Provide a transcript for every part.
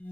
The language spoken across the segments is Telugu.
ఎంత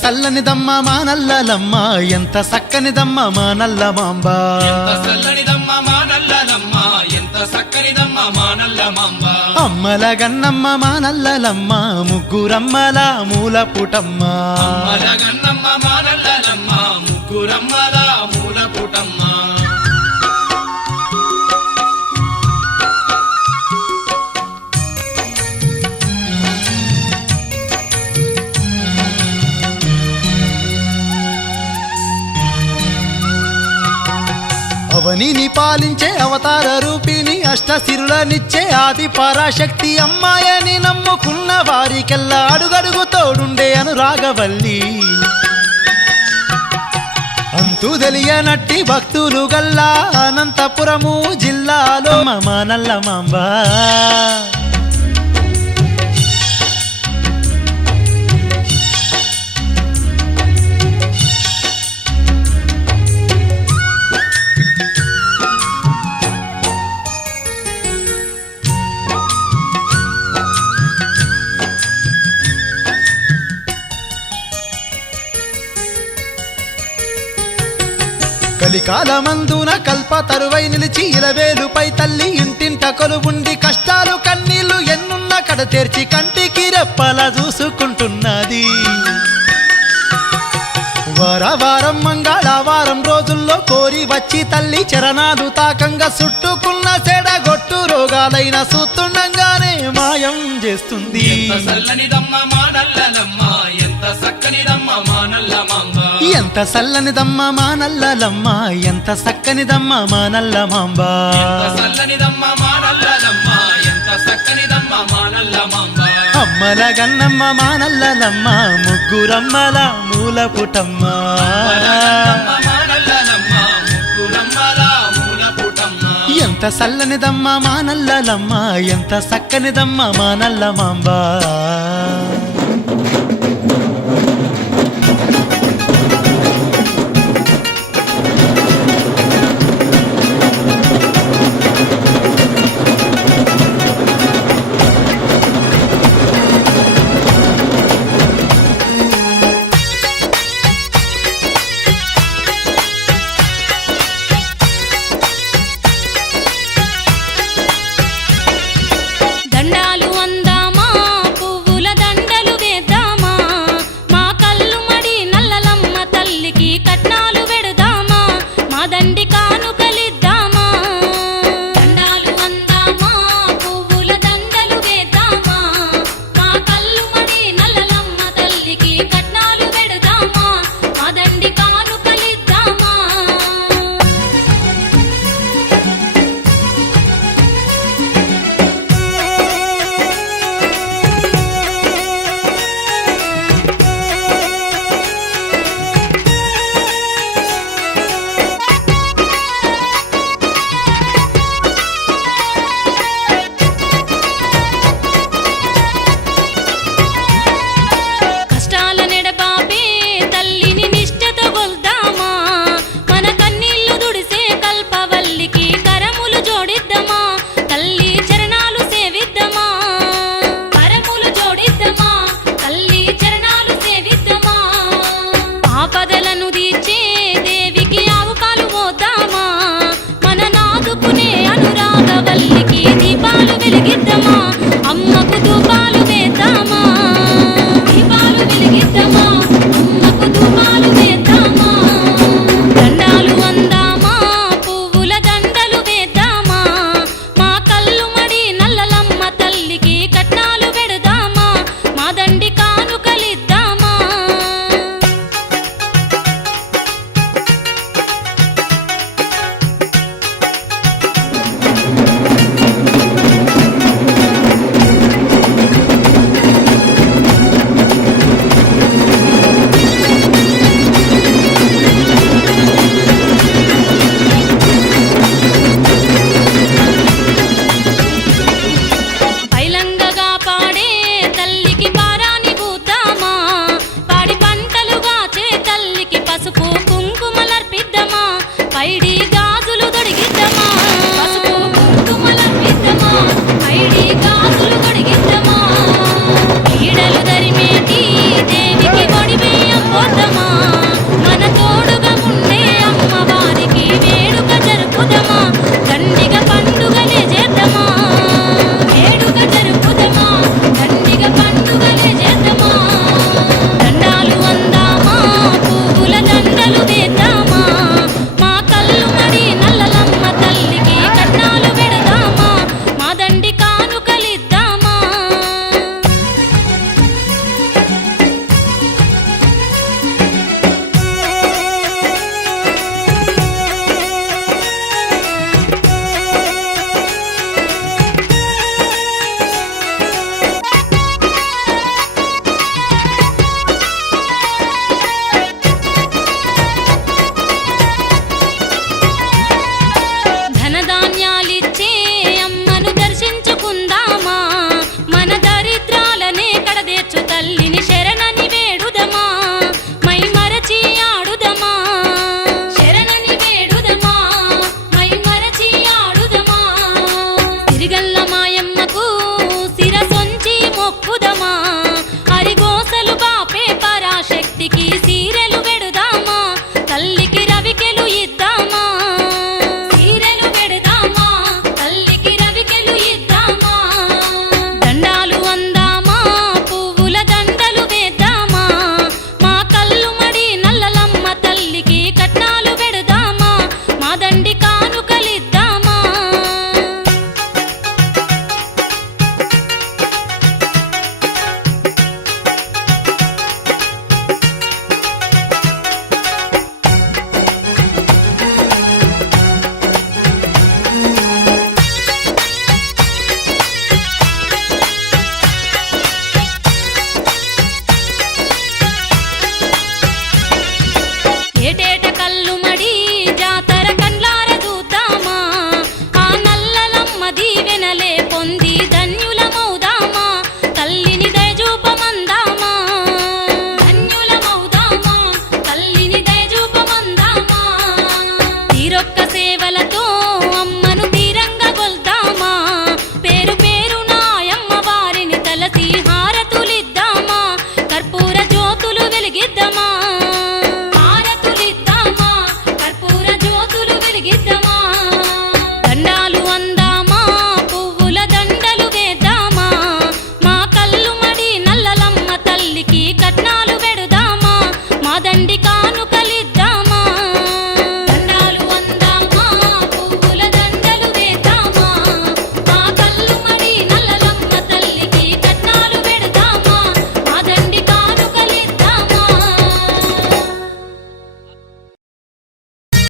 సల్లనిదమ్మ మా నల్లలమ్మ, ఎంత సక్కనిదమ్మ మా నల్ల మాంబ. ఎంత సల్లనిదమ్మ మా నల్లలమ్మ, ఎంత సక్కనిదమ్మ మా నల్ల మాంబ. అమ్మల గన్నమ్మ మా నల్లలమ్మ, ముగ్గురమ్మల మూల పుటమ్మ. అమ్మల గన్నమ్మ మా నల్లలమ్మ, ముగ్గురమ్మల మూల పుటమ్మ. అవనిని పాలించే అవతార రూపిణి, అష్టసిరులనిచ్చే ఆది పరాశక్తి అమ్మాయని నమ్ముకున్న వారికెల్లా అడుగడుగు తోడుండే అనురాగవల్లి. అంతు తెలియనట్టి భక్తులు గల్లా అనంతపురము జిల్లాలో మా నల్ల మాంబ. కలికాలమందున కల్ప తరువై నిలిచి ఇలవేలుపై తల్లి ఇంటింట కొలువుండి కష్టాలు కన్నీళ్లు ఎన్నున్న కడ తెర్చి కంటికి రెప్పలా చూసుకుంటున్నది. వారం మంగళవారం రోజుల్లో కోరి వచ్చి తల్లి చరణాలు తాకంగా చుట్టుకున్న సెడగొట్టు రోగాలైన సూతుండగానే మాయం చేస్తుంది. ఎంత సల్లనిదమ్మ మా నల్లలమ్మ, ఎంత సక్కనిదమ్మ మా నల్ల మాంబ. ఎంత సల్లనిదమ్మ మా నల్లలమ్మ, ఎంత సక్కనిదమ్మ మా నల్ల మాంబ. ఎంత సల్లనిదమ్మ మా నల్లలమ్మ, ఎంత సక్కనిదమ్మ మా నల్ల మాంబ. అమ్మల గన్నమ్మ మా నల్లలమ్మ, ముగ్గురమ్మల మూల పుటమ్మ. అమ్మల గన్నమ్మ మా నల్లలమ్మ, ముగ్గురమ్మల మూల పుటమ్మ. ఎంత సల్లనిదమ్మ మా నల్లలమ్మ, ఎంత సక్కనిదమ్మ మా నల్ల మాంబ.